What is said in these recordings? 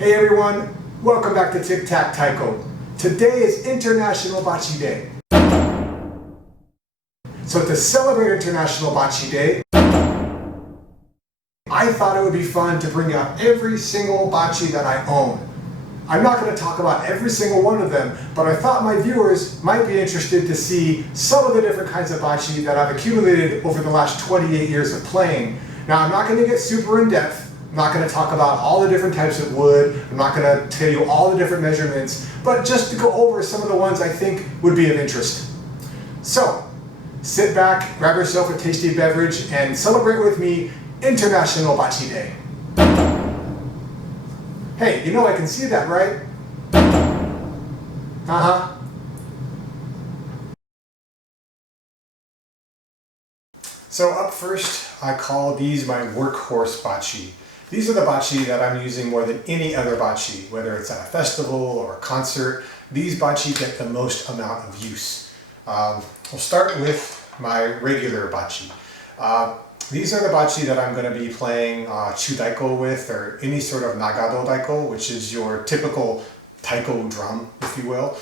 Hey everyone, welcome back to Tic Tac Taiko. Today is International Bachi Day. So to celebrate International Bachi Day, I thought it would be fun to bring out every single bachi that I own. I'm not going to talk about every single one of them, but I thought my viewers might be interested to see some of the different kinds of bachi that I've accumulated over the last 28 years of playing. Now I'm not going to get super in depth. I'm not going to talk about all the different types of wood. I'm not going to tell you all the different measurements, but just to go over some of the ones I think would be of interest. So, sit back, grab yourself a tasty beverage, and celebrate with me International Bachi Day. Hey, you know I can see that, right? Uh-huh. So up first, I call these my workhorse bachi. These are the bachi that I'm using more than any other bachi, whether it's at a festival or a concert. These bachi get the most amount of use. We'll start with my regular bachi. These are the bachi that I'm going to be playing Taiko with, or any sort of nagado Taiko, which is your typical Taiko drum, if you will.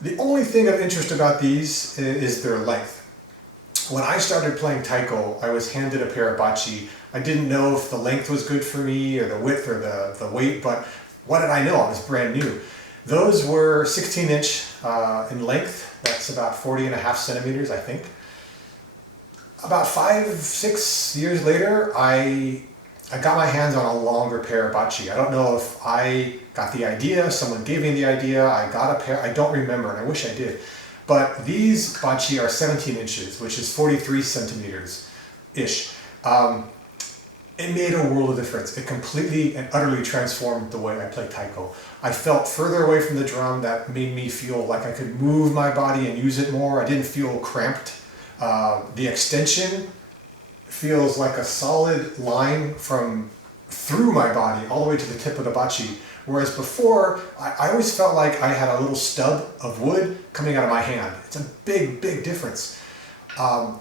The only thing of interest about these is their length. When I started playing Taiko, I was handed a pair of bachi. I didn't know if the length was good for me, or the width, or the weight, but what did I know? I was brand new. Those were 16-inch in length. That's about 40.5 centimeters, I think. About 5-6 years later, I got my hands on a longer pair of bachi. I don't know if I got the idea, someone gave me the idea, I got a pair, I don't remember, and I wish I did. But these bachi are 17 inches, which is 43 centimeters-ish. It made a world of difference. It completely and utterly transformed the way I play Taiko. I felt further away from the drum. That made me feel like I could move my body and use it more. I didn't feel cramped. The extension feels like a solid line from through my body all the way to the tip of the bachi. Whereas before, I always felt like I had a little stub of wood coming out of my hand. It's a big, big difference.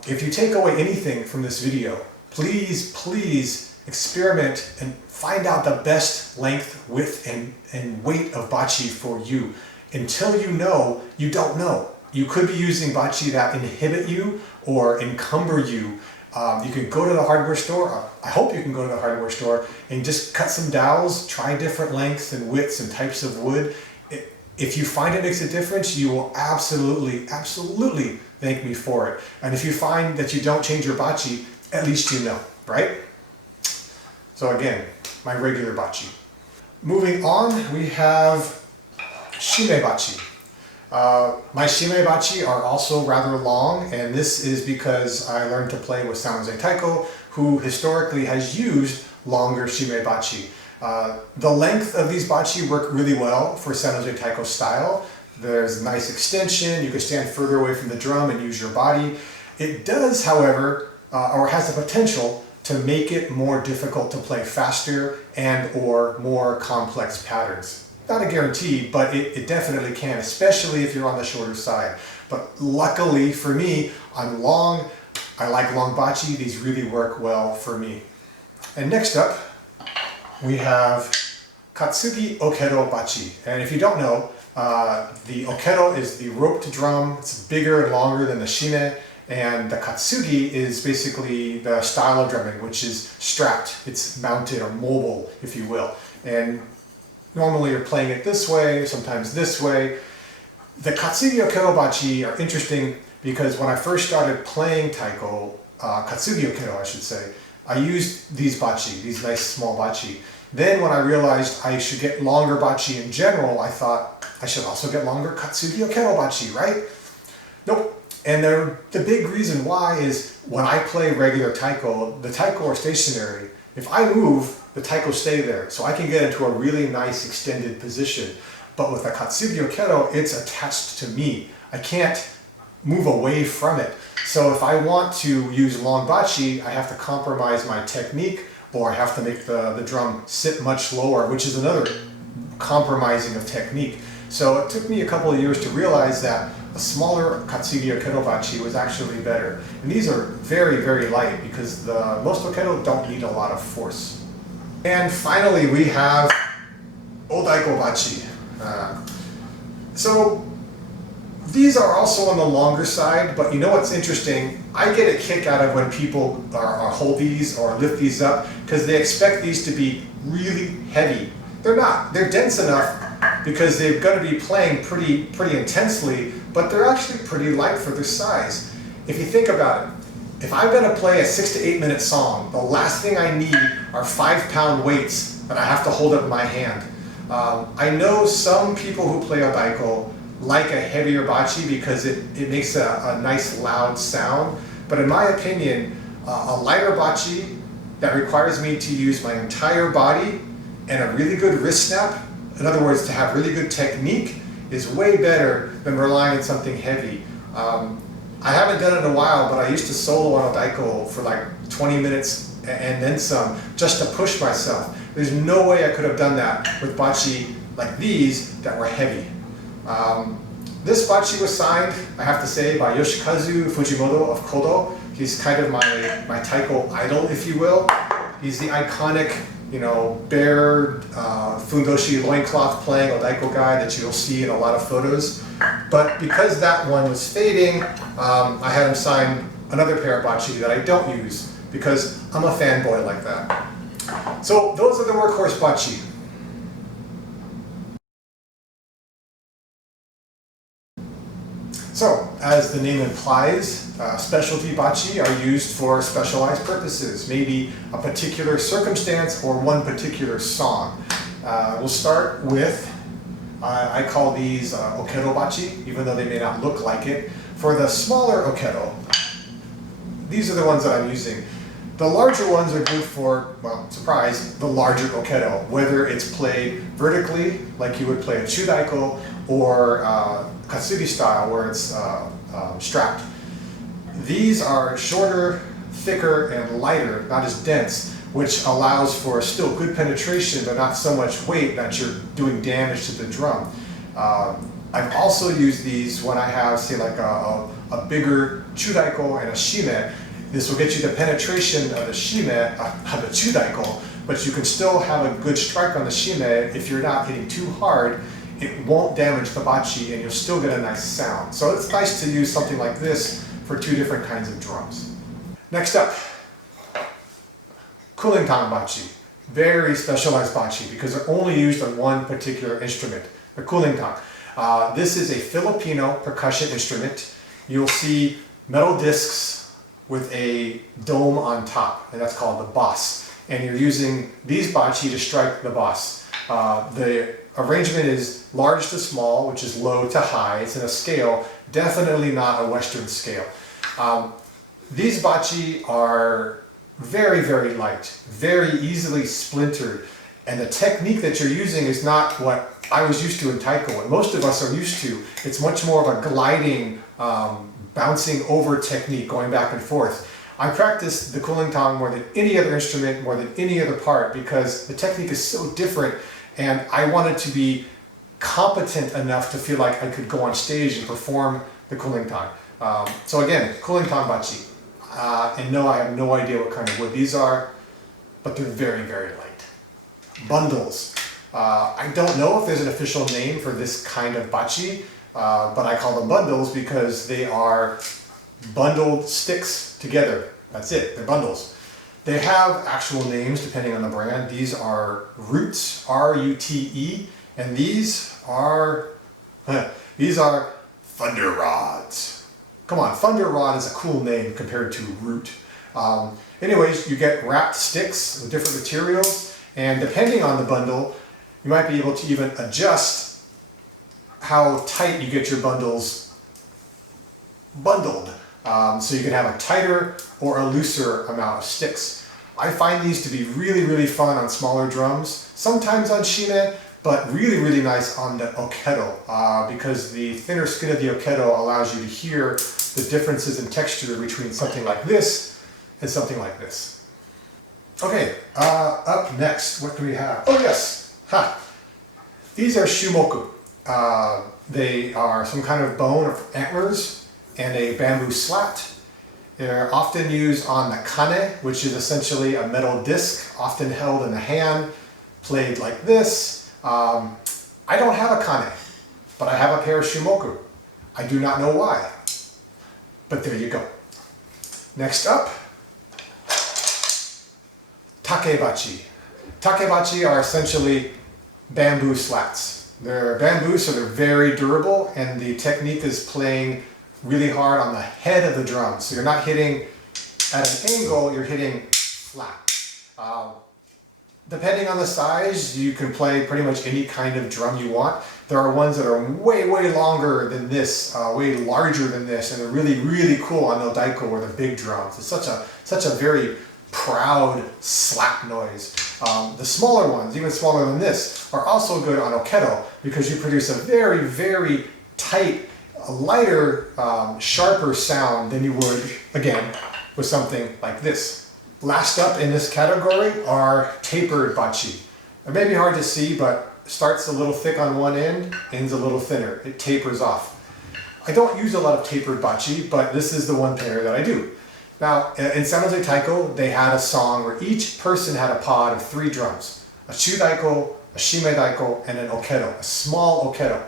If you take away anything from this video, please experiment and find out the best length, width, and weight of bachi for you. Until you know, you don't know. You could be using bachi that inhibit you or encumber you. You can go to the hardware store, I hope you can go to the hardware store and just cut some dowels, try different lengths and widths and types of wood. If you find it makes a difference, you will absolutely thank me for it. And if you find that you don't change your bachi, at least you know, right? So again, my regular bachi. Moving on, we have shime bachi. My shime bachi are also rather long, and this is because I learned to play with San Jose Taiko, who historically has used longer shime bachi. The length of these bachi work really well for San Jose Taiko style. There's nice extension, you can stand further away from the drum and use your body. It does, however, or has the potential to make it more difficult to play faster and or more complex patterns. Not a guarantee, but it definitely can, especially if you're on the shorter side. But luckily for me, I'm long, I like long bachi, these really work well for me. And next up, we have Katsugi Okedo bachi. And if you don't know, the Okedo is the roped drum. It's bigger and longer than the shime. And the Katsugi is basically the style of drumming, which is strapped. It's mounted or mobile, if you will. And normally you're playing it this way, sometimes this way. The Katsugi Okedo bachi are interesting because when I first started playing Taiko, Katsugi Okedo I should say, I used these bachi, these nice small bachi. Then when I realized I should get longer bachi in general, I thought I should also get longer Katsugi Okedo bachi, right? Nope. And the big reason why is when I play regular Taiko, the Taiko are stationary. If I move, the Taiko stay there. So I can get into a really nice extended position. But with the Katsugi Okedo, it's attached to me. I can't move away from it. So if I want to use long bachi, I have to compromise my technique, or I have to make the drum sit much lower, which is another compromising of technique. So it took me a couple of years to realize that a smaller Katsugi Okedo bachi was actually better. And these are very, very light because most Okedo don't need a lot of force. And finally we have Taiko Bachi. So these are also on the longer side, but you know what's interesting? I get a kick out of when people hold these or lift these up because they expect these to be really heavy. They're not. They're dense enough because they're going to be playing pretty intensely, but they're actually pretty light for their size. If you think about it, if I'm going to play a 6 to 8 minute song, the last thing I need are 5-pound weights that I have to hold up in my hand. I know some people who play Taiko like a heavier bachi because it makes a nice loud sound, but in my opinion, a lighter bachi that requires me to use my entire body and a really good wrist snap, in other words, to have really good technique, is way better than relying on something heavy. I haven't done it in a while, but I used to solo on a Taiko for like 20 minutes and then some, just to push myself. There's no way I could have done that with bachi like these that were heavy. This bachi was signed, I have to say, by Yoshikazu Fujimoto of Kodo. He's kind of my Taiko idol, if you will. He's the iconic, you know, bare fundoshi loincloth playing Taiko guy that you'll see in a lot of photos. But because that one was fading, I had him sign another pair of bachi that I don't use because I'm a fanboy like that. So those are the Workhorse bachi. So, as the name implies, specialty bachi are used for specialized purposes, maybe a particular circumstance or one particular song. We'll start with, I call these okedo bachi, even though they may not look like it. For the smaller okedo, these are the ones that I'm using. The larger ones are good for, well, surprise, the larger okedo, whether it's played vertically, like you would play a chudaiko, or katsuri style, where it's strapped. These are shorter, thicker, and lighter, not as dense, which allows for still good penetration, but not so much weight that you're doing damage to the drum. I've also used these when I have, say, like a bigger chudaiko and a shime. This will get you the penetration of the shime, of the chudaiko, but you can still have a good strike on the shime if you're not hitting too hard. It won't damage the bachi and you'll still get a nice sound. So it's nice to use something like this for two different kinds of drums. Next up, kulintang bachi. Very specialized bachi because they're only used on one particular instrument, the kulintang. This is a Filipino percussion instrument. You'll see metal discs with a dome on top, and that's called the bass. And you're using these bachi to strike the bass. The arrangement is large to small, which is low to high. It's in a scale, definitely not a Western scale. These bachi are very, very light, very easily splintered. And the technique that you're using is not what I was used to in Taiko, and most of us are used to. It's much more of a gliding, bouncing over technique, going back and forth. I practice the kulintang more than any other instrument, more than any other part, because the technique is so different, and I wanted to be competent enough to feel like I could go on stage and perform the kulintang. So again, kulintang bachi. And no, I have no idea what kind of wood these are, but they're very, very light. Bundles. I don't know if there's an official name for this kind of bachi, but I call them bundles because they are bundled sticks together. That's it, they're bundles. They have actual names depending on the brand. These are roots, R-U-T-E, and these are thunder rods. Come on, thunder rod is a cool name compared to root. Anyways, you get wrapped sticks with different materials, and depending on the bundle, you might be able to even adjust how tight you get your bundles bundled. So you can have a tighter or a looser amount of sticks. I find these to be really, really fun on smaller drums, sometimes on shime, but really, really nice on the okedo, because the thinner skin of the okedo allows you to hear the differences in texture between something like this and something like this. Okay, up next, what do we have? Oh yes, these are shumoku. They are some kind of bone or antlers and a bamboo slat. They're often used on the kane, which is essentially a metal disc, often held in the hand, played like this. I don't have a kane, but I have a pair of shimoku. I do not know why, but there you go. Next up, takebachi. Takebachi are essentially bamboo slats. They're bamboo, so they're very durable, and the technique is playing really hard on the head of the drum. So you're not hitting at an angle, you're hitting flat. Depending on the size, you can play pretty much any kind of drum you want. There are ones that are way, way longer than this, way larger than this, and they're really, really cool on the Taiko or the big drums. It's such a very proud slap noise. The smaller ones, even smaller than this, are also good on okedo because you produce a very, very tight, lighter, sharper sound than you would, again, with something like this. Last up in this category are tapered bachi. It may be hard to see, but starts a little thick on one end, ends a little thinner. It tapers off. I don't use a lot of tapered bachi, but this is the one pair that I do. Now, in San Jose Taiko, they had a song where each person had a pod of 3 drums. A chudaiko, a shimedaiko, and an okedo, a small okedo.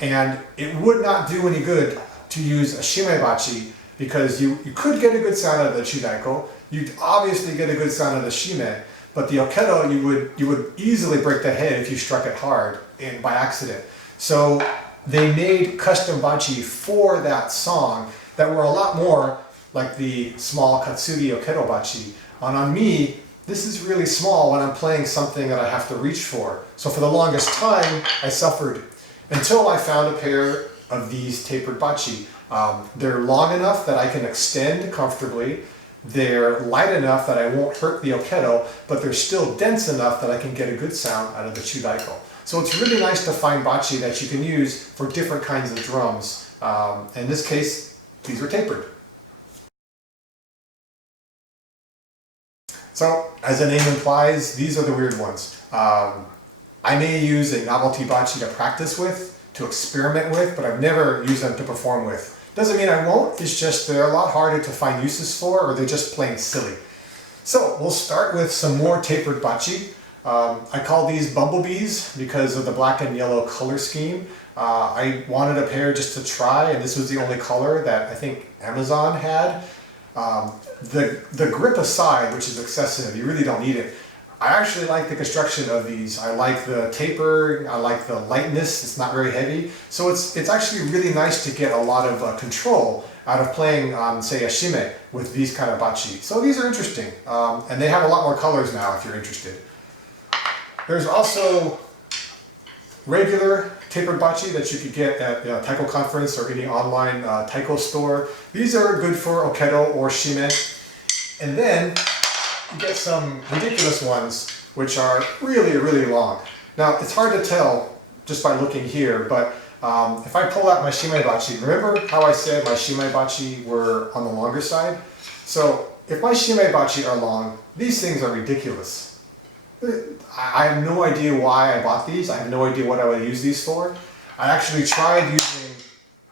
And it would not do any good to use a shimebachi because you could get a good sound out of the chudaiko. You'd obviously get a good sound of the shime, but the okedo you would easily break the head if you struck it hard and by accident. So they made custom bachi for that song that were a lot more like the small katsugi okedo bachi. And on me, this is really small when I'm playing something that I have to reach for. So for the longest time, I suffered until I found a pair of these tapered bachi. They're long enough that I can extend comfortably. They're light enough that I won't hurt the okedo, but they're still dense enough that I can get a good sound out of the chudaiko. So it's really nice to find bachi that you can use for different kinds of drums. In this case, these are tapered. So, as the name implies, these are the weird ones. I may use a Novelty Bachi to practice with, to experiment with, but I've never used them to perform with. Doesn't mean I won't, it's just they're a lot harder to find uses for, or they're just plain silly. So, we'll start with some more tapered bachi. I call these bumblebees because of the black and yellow color scheme. I wanted a pair just to try, and this was the only color that I think Amazon had. The grip aside, which is excessive, you really don't need it. I actually like the construction of these. I like the taper, I like the lightness, it's not very heavy. So it's actually really nice to get a lot of control out of playing on, say, a shime with these kind of bachi. So these are interesting, and they have a lot more colors now if you're interested. There's also regular tapered bachi that you could get at Taiko conference or any online Taiko store. These are good for okedo or shime. And then you get some ridiculous ones which are really, really long. Now it's hard to tell just by looking here, but if I pull out my shimebachi, remember how I said my shimebachi were on the longer side? So if my shimebachi are long, these things are ridiculous. I have no idea why I bought these. I have no idea what I would use these for. I actually tried using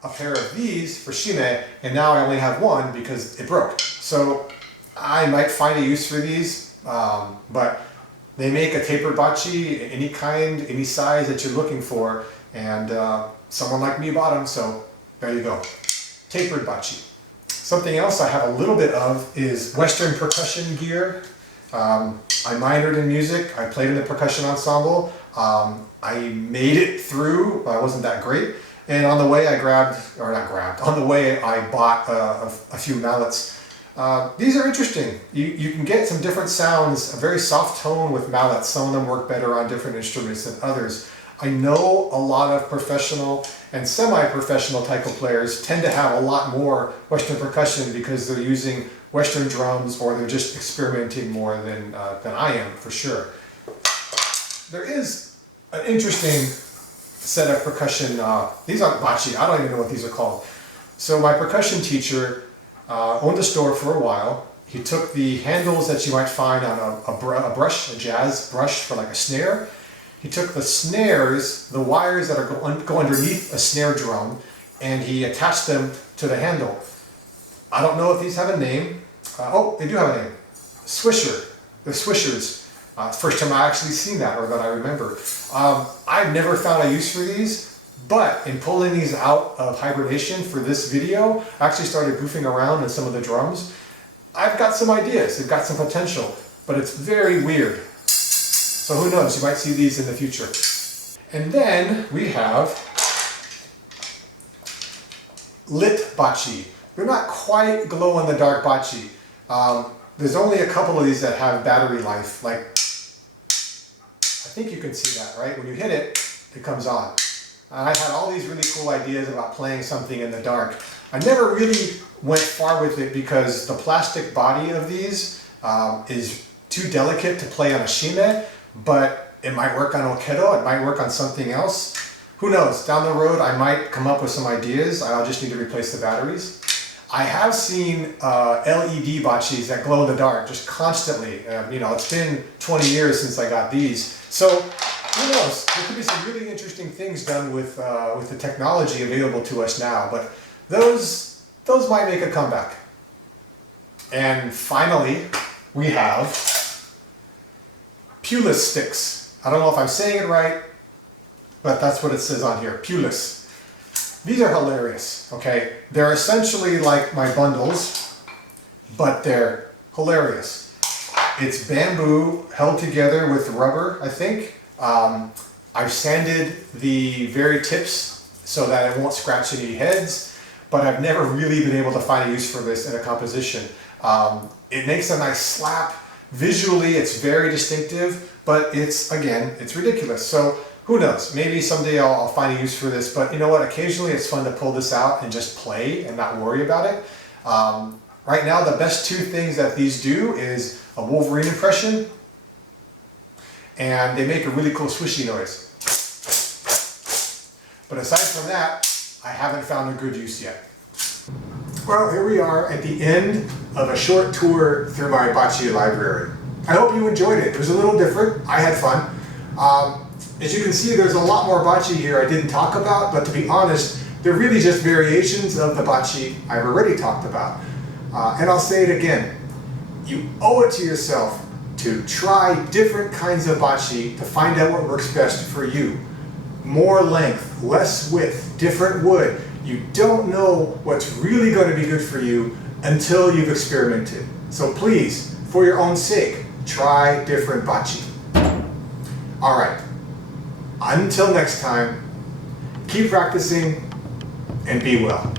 a pair of these for shime, and now I only have one because it broke. So I might find a use for these, but they make a tapered bachi, any kind, any size that you're looking for, and someone like me bought them, so there you go. Tapered bachi. Something else I have a little bit of is Western percussion gear. I minored in music, I played in the percussion ensemble, I made it through, I wasn't that great, and on the way I on the way I bought a few mallets. These are interesting. You can get some different sounds, a very soft tone with mallets. Some of them work better on different instruments than others. I know a lot of professional and semi-professional taiko players tend to have a lot more Western percussion because they're using Western drums or they're just experimenting more than I am, for sure. There is an interesting set of percussion, these aren't bachi, I don't even know what these are called. So my percussion teacher owned a store for a while. He took the handles that you might find on a brush, a jazz brush for like a snare. He took the snares, the wires that go underneath a snare drum, and he attached them to the handle. I don't know if these have a name. Oh, they do have a name. Swisher. They're swishers. First time I actually seen that, or that I remember. I've never found a use for these, but in pulling these out of hibernation for this video, I actually started goofing around in some of the drums. I've got some ideas, they've got some potential, but it's very weird. So who knows, you might see these in the future. And then we have lit bachi. They're not quite glow-in-the-dark bachi. There's only a couple of these that have battery life. Like, I think you can see that, right? When you hit it, it comes on. I had all these really cool ideas about playing something in the dark. I never really went far with it because the plastic body of these is too delicate to play on a shime, but it might work on okedo, it might work on something else. Who knows, down the road I might come up with some ideas. I'll just need to replace the batteries. I have seen LED bachis that glow in the dark just constantly. You know, it's been 20 years since I got these. So who knows, there could be some really interesting things done with the technology available to us now, but those might make a comeback. And finally, we have Pulis sticks. I don't know if I'm saying it right, but that's what it says on here, Pulis. These are hilarious, okay? They're essentially like my bundles, but they're hilarious. It's bamboo held together with rubber, I think. I've sanded the very tips so that it won't scratch any heads, but I've never really been able to find a use for this in a composition. It makes a nice slap. Visually, it's very distinctive, but it's ridiculous. So who knows? Maybe someday I'll find a use for this, but you know what? Occasionally it's fun to pull this out and just play and not worry about it. Right now, the best two things that these do is a Wolverine impression, and they make a really cool swishy noise. But aside from that, I haven't found a good use yet. Well, here we are at the end of a short tour through my Bachi library. I hope you enjoyed it. It was a little different. I had fun. As you can see, there's a lot more bachi here I didn't talk about, but to be honest, they're really just variations of the bachi I've already talked about. And I'll say it again, you owe it to yourself to try different kinds of bachi to find out what works best for you. More length, less width, different wood. You don't know what's really going to be good for you until you've experimented. So please, for your own sake, try different bachi. All right. Until next time, keep practicing and be well.